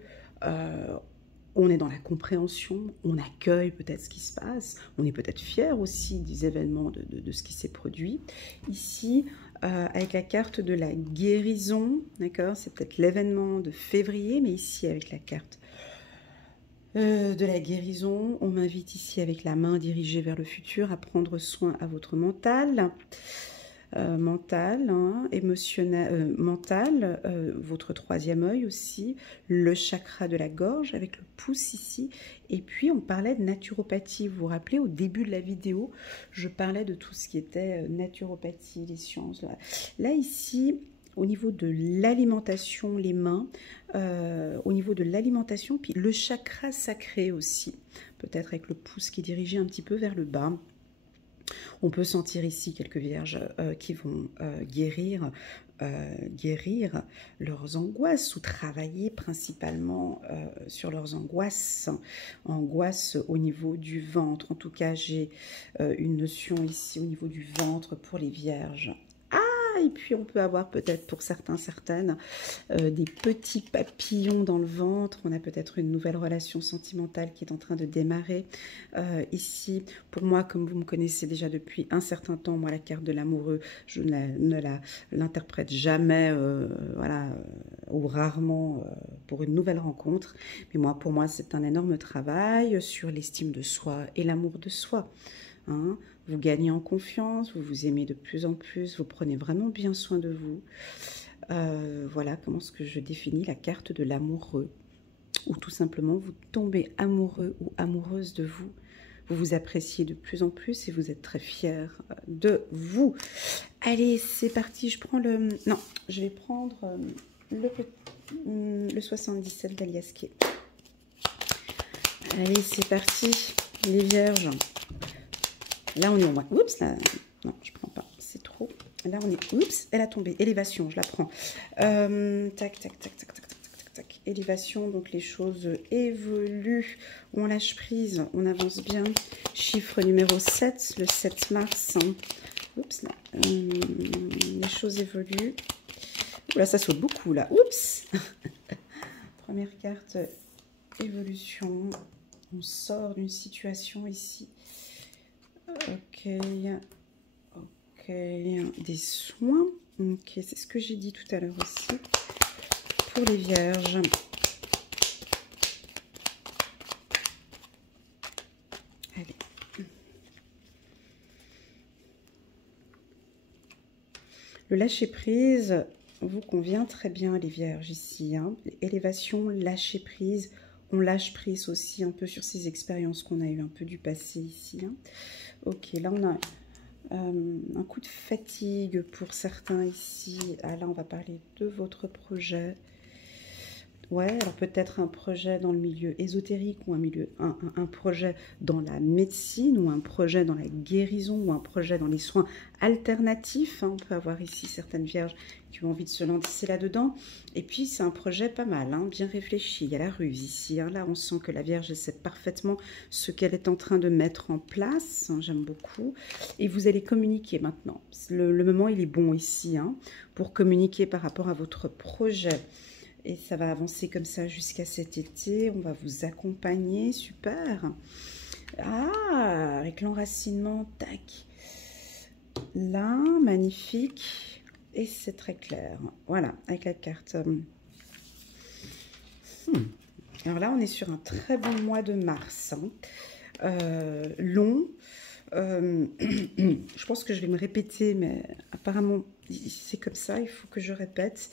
On est dans la compréhension, on accueille peut-être ce qui se passe, on est peut-être fier aussi des événements, de ce qui s'est produit. Ici, avec la carte de la guérison, d'accord, c'est peut-être l'événement de février, mais ici avec la carte de la guérison, on m'invite ici avec la main dirigée vers le futur à prendre soin à votre mental. Émotionnel, mental, votre troisième œil aussi, le chakra de la gorge avec le pouce ici. Et puis on parlait de naturopathie. Vous vous rappelez, au début de la vidéo, je parlais de tout ce qui était naturopathie, les sciences. Là ici, au niveau de l'alimentation, les mains, au niveau de l'alimentation, puis le chakra sacré aussi, peut-être avec le pouce qui est dirigé un petit peu vers le bas. On peut sentir ici quelques vierges qui vont guérir leurs angoisses ou travailler principalement sur leurs angoisses au niveau du ventre. En tout cas, j'ai une notion ici au niveau du ventre pour les vierges. Et puis on peut avoir peut-être pour certaines des petits papillons dans le ventre. On a peut-être une nouvelle relation sentimentale qui est en train de démarrer ici. Pour moi, comme vous me connaissez déjà depuis un certain temps, moi la carte de l'amoureux, je ne l'interprète jamais ou rarement pour une nouvelle rencontre. Mais pour moi c'est un énorme travail sur l'estime de soi et l'amour de soi. Hein. Vous gagnez en confiance, vous vous aimez de plus en plus, vous prenez vraiment bien soin de vous. Voilà comment est-ce que je définis la carte de l'amoureux. Ou tout simplement, vous tombez amoureux ou amoureuse de vous. Vous vous appréciez de plus en plus et vous êtes très fiers de Allez, c'est parti, je prends le... Non, je vais prendre le 77 d'Alias Kay. Allez, c'est parti, les vierges. Là, on est au moins... Oups, là... Non, je prends pas. C'est trop. Là, on est... Oups, elle a tombé. Élévation, je la prends. Tac. Élévation, donc les choses évoluent. On lâche prise, on avance bien. Chiffre numéro 7, le 7 mars. Oups, là. Les choses évoluent. Là, ça saute beaucoup, là. Oups. Première carte, évolution. On sort d'une situation ici. Ok. Ok. Des soins. Ok, c'est ce que j'ai dit tout à l'heure aussi. Pour les vierges. Allez. Le lâcher-prise vous convient très bien, les vierges, ici. Hein. Élévation, lâcher-prise. On lâche prise aussi un peu sur ces expériences qu'on a eues un peu du passé ici. Hein. Ok, là on a un coup de fatigue pour certains ici. Ah, là on va parler de votre projet. Ouais, alors peut-être un projet dans le milieu ésotérique ou un projet dans la médecine ou un projet dans la guérison ou un projet dans les soins alternatifs. Hein. On peut avoir ici certaines vierges qui ont envie de se lancer là-dedans. Et puis c'est un projet pas mal, hein, bien réfléchi. Il y a la ruse ici. Hein. Là on sent que la vierge sait parfaitement ce qu'elle est en train de mettre en place. Hein. J'aime beaucoup. Et vous allez communiquer maintenant. Le moment il est bon ici, hein, pour communiquer par rapport à votre projet. Et ça va avancer comme ça jusqu'à cet été. On va vous accompagner. Super. Ah, avec l'enracinement, tac. Là, magnifique. Et c'est très clair. Voilà, avec la carte. Alors là, on est sur un très bon mois de mars. Hein. Long. Je pense que je vais me répéter, mais apparemment, c'est comme ça. Il faut que je répète.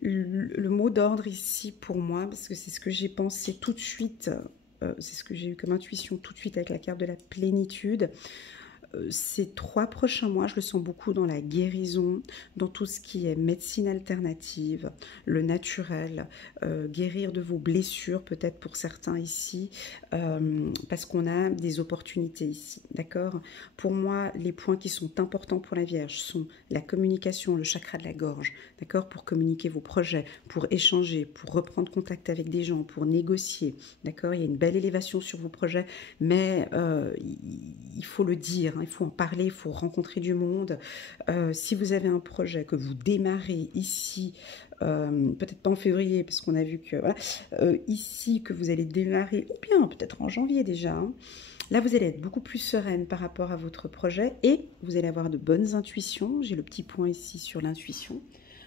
Le mot d'ordre ici pour moi, parce que c'est ce que j'ai pensé tout de suite, c'est ce que j'ai eu comme intuition tout de suite avec la carte de la plénitude. Ces 3 prochains mois, je le sens beaucoup dans la guérison, dans tout ce qui est médecine alternative, le naturel, guérir de vos blessures, peut-être pour certains ici, parce qu'on a des opportunités ici, d'accord? Pour moi, les points qui sont importants pour la Vierge sont la communication, le chakra de la gorge, d'accord? Pour communiquer vos projets, pour échanger, pour reprendre contact avec des gens, pour négocier, d'accord? Il y a une belle élévation sur vos projets, mais il faut le dire, hein, il faut en parler, il faut rencontrer du monde. Si vous avez un projet que vous démarrez ici, peut-être pas en février, parce qu'on a vu que, voilà, ici, que vous allez démarrer, ou bien peut-être en janvier déjà, hein, là, vous allez être beaucoup plus sereine par rapport à votre projet et vous allez avoir de bonnes intuitions. J'ai le petit point ici sur l'intuition.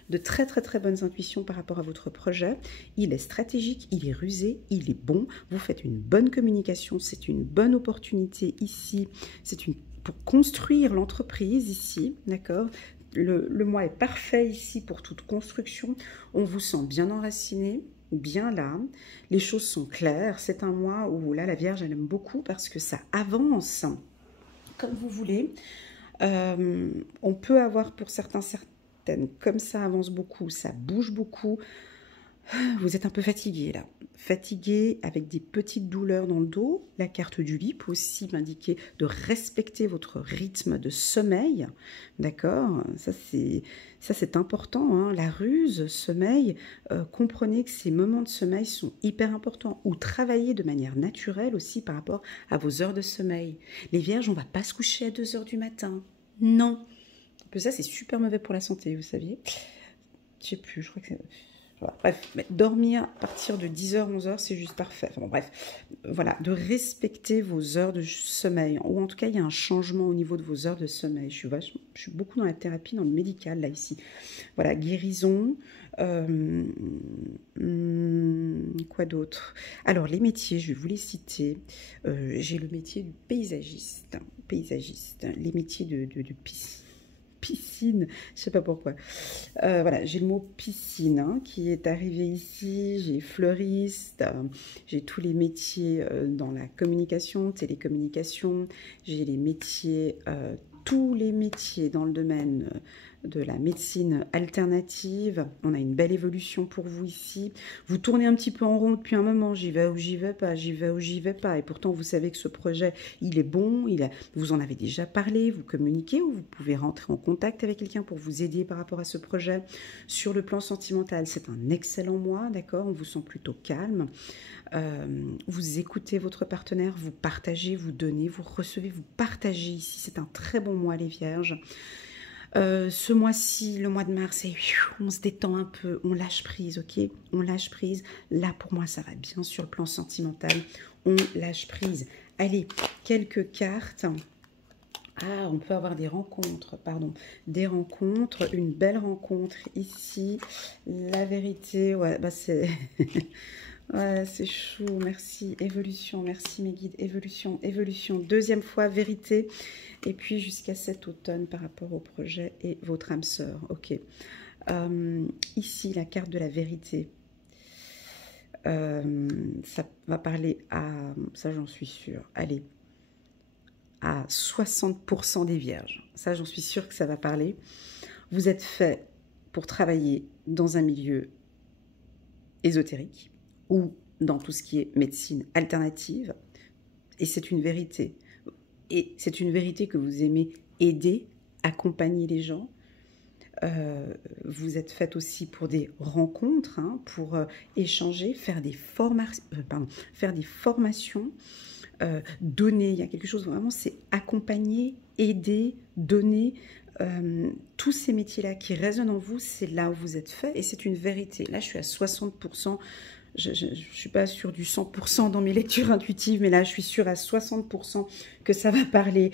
De très très très bonnes intuitions par rapport à votre projet. Il est stratégique, il est rusé, il est bon. Vous faites une bonne communication, c'est une bonne opportunité ici. C'est pour construire l'entreprise ici, d'accord? Le mois est parfait ici pour toute construction. On vous sent bien enraciné, bien là. Les choses sont claires. C'est un mois où là, la Vierge, elle aime beaucoup parce que ça avance comme vous voulez. On peut avoir pour certains, comme ça avance beaucoup, ça bouge beaucoup. Vous êtes un peu fatigué là, fatigué avec des petites douleurs dans le dos. La carte du lit peut aussi m'indiquer de respecter votre rythme de sommeil, d'accord? Ça c'est important, hein. La ruse, sommeil, comprenez que ces moments de sommeil sont hyper importants. Ou travailler de manière naturelle aussi par rapport à vos heures de sommeil. Les vierges, on ne va pas se coucher à 2 heures du matin, non. Ça c'est super mauvais pour la santé, vous saviez. Je sais plus, je crois que c'est... Voilà, bref, mais dormir à partir de 10h, 11h, c'est juste parfait. Enfin, bon, bref, voilà, de respecter vos heures de sommeil. Ou en tout cas, il y a un changement au niveau de vos heures de sommeil. Je suis beaucoup dans la thérapie, dans le médical, là, ici. Voilà, guérison. Quoi d'autre? Alors, les métiers, je vais vous les citer. J'ai le métier du paysagiste. Les métiers de piscine, je sais pas pourquoi. Voilà, j'ai le mot piscine, hein, qui est arrivé ici. J'ai fleuriste, j'ai tous les métiers dans la communication, télécommunication. J'ai les métiers, tous les métiers dans le domaine de la médecine alternative. On a une belle évolution pour vous ici. Vous tournez un petit peu en rond depuis un moment. J'y vais ou j'y vais pas, j'y vais ou j'y vais pas. Et pourtant, vous savez que ce projet, il est bon. Vous en avez déjà parlé, vous communiquez ou vous pouvez rentrer en contact avec quelqu'un pour vous aider par rapport à ce projet. Sur le plan sentimental, c'est un excellent mois, d'accord? On vous sent plutôt calme. Vous écoutez votre partenaire, vous partagez, vous donnez, vous recevez, vous partagez ici. C'est un très bon mois, les vierges. Ce mois-ci, le mois de mars, on se détend un peu, on lâche prise, ok? On lâche prise. Là, pour moi, ça va bien sur le plan sentimental. On lâche prise. Allez, quelques cartes. Ah, on peut avoir des rencontres, pardon. Des rencontres, une belle rencontre ici. La vérité, ouais, bah c'est... Ouais, c'est chou, merci. Évolution, merci mes guides. Évolution, évolution. Deuxième fois, vérité. Et puis jusqu'à cet automne par rapport au projet et votre âme sœur. Ok. Ici, la carte de la vérité. Ça va parler à... Ça, j'en suis sûre. Allez. À 60% des vierges. Ça, j'en suis sûre que ça va parler. Vous êtes fait pour travailler dans un milieu ésotérique ou dans tout ce qui est médecine alternative. Et c'est une vérité. Et c'est une vérité que vous aimez aider, accompagner les gens. Vous êtes faite aussi pour des rencontres, hein, pour échanger, faire des formations, donner. Il y a quelque chose vraiment, c'est accompagner, aider, donner. Tous ces métiers-là qui résonnent en vous, c'est là où vous êtes fait et c'est une vérité. Là, je suis à 60%. Je ne suis pas sûre du 100% dans mes lectures intuitives, mais là, je suis sûre à 60% que ça va parler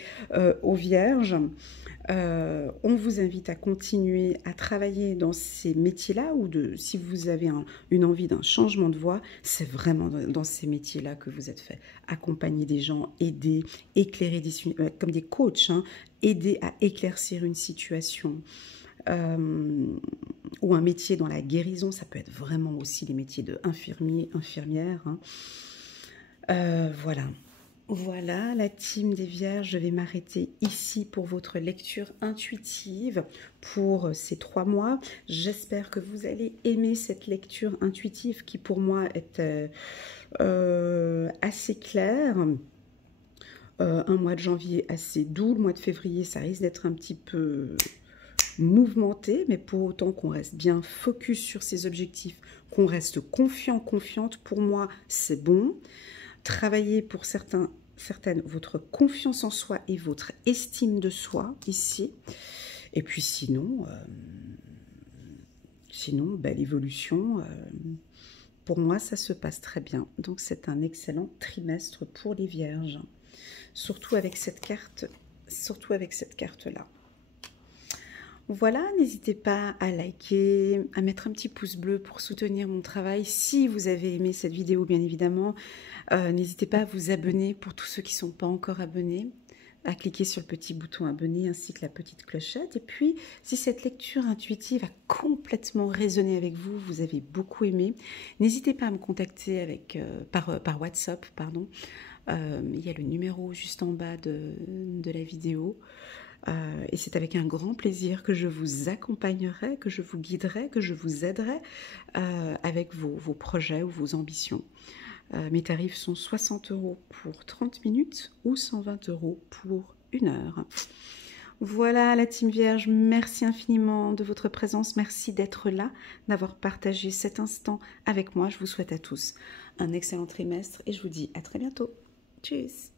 aux vierges. On vous invite à continuer à travailler dans ces métiers-là ou si vous avez une envie d'un changement de voie, c'est vraiment dans ces métiers-là que vous êtes fait. Accompagner des gens, aider, éclairer, comme des coachs, hein, aider à éclaircir une situation. Ou un métier dans la guérison, ça peut être vraiment aussi les métiers d'infirmier, infirmière. Hein. Voilà. Voilà la team des vierges, je vais m'arrêter ici pour votre lecture intuitive pour ces 3 mois. J'espère que vous allez aimer cette lecture intuitive qui pour moi est assez claire. Un mois de janvier assez doux, le mois de février ça risque d'être un petit peu mouvementé, mais pour autant qu'on reste bien focus sur ses objectifs, qu'on reste confiant, confiante, pour moi c'est bon. Travailler pour certaines, votre confiance en soi et votre estime de soi ici. Et puis sinon, belle évolution. Pour moi, ça se passe très bien. Donc c'est un excellent trimestre pour les vierges. Surtout avec cette carte, là. Voilà, n'hésitez pas à liker, à mettre un petit pouce bleu pour soutenir mon travail. Si vous avez aimé cette vidéo, bien évidemment, n'hésitez pas à vous abonner pour tous ceux qui ne sont pas encore abonnés, à cliquer sur le petit bouton abonné ainsi que la petite clochette. Et puis, si cette lecture intuitive a complètement résonné avec vous, vous avez beaucoup aimé, n'hésitez pas à me contacter par WhatsApp, pardon. Il y a le numéro juste en bas de la vidéo. Et c'est avec un grand plaisir que je vous accompagnerai, que je vous guiderai, que je vous aiderai avec vos projets ou vos ambitions. Mes tarifs sont 60 € pour 30 minutes ou 120 € pour 1 heure. Voilà la team vierge, merci infiniment de votre présence, merci d'être là, d'avoir partagé cet instant avec moi. Je vous souhaite à tous un excellent trimestre et je vous dis à très bientôt. Tchuss!